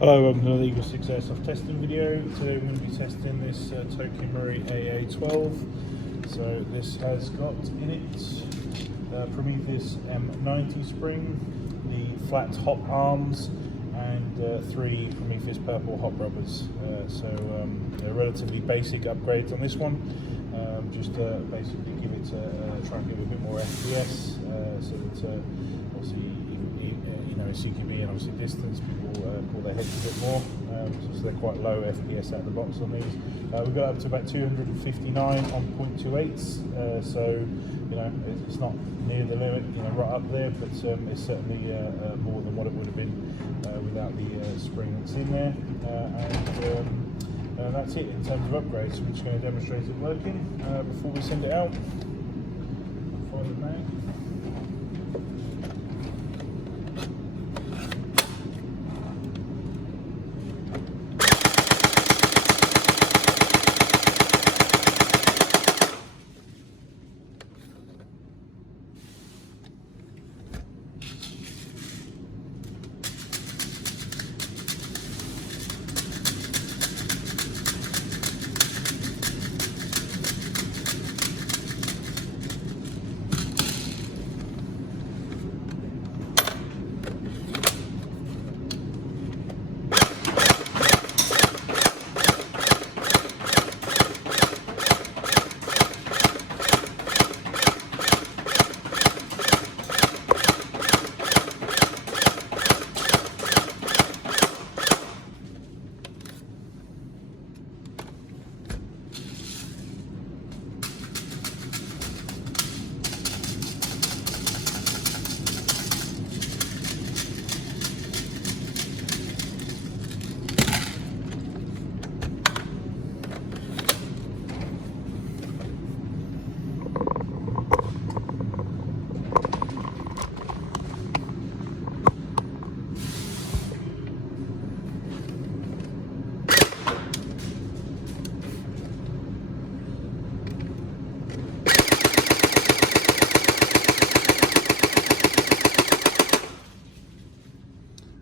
Hello, welcome to the EagleSix Airsoft testing video. Today we're going to be testing this TM AA12. So this has got in it Prometheus M90 spring, the flat hop arms, and 3 Prometheus purple hop rubbers. They're relatively basic upgrades on this one. Just basically give it try and give it a bit more FPS, so that obviously CQB and obviously distance, people pull their heads a bit more, so they're quite low FPS out of the box on these. We got up to about 259 on 0.28s, so it's not near the limit, right up there, but it's certainly more than what it would have been without the spring that's in there. And that's it in terms of upgrades. So we're just going to demonstrate it working before we send it out. Fire the mag.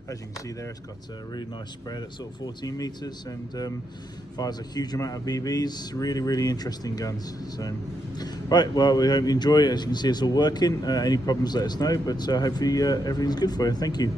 As you can see there, it's got a really nice spread at sort of 14 meters and fires a huge amount of BBs. Really interesting guns. So, right, well, we hope you enjoy it. As you can see, it's all working. Any problems, let us know, but hopefully everything's good for you. Thank you.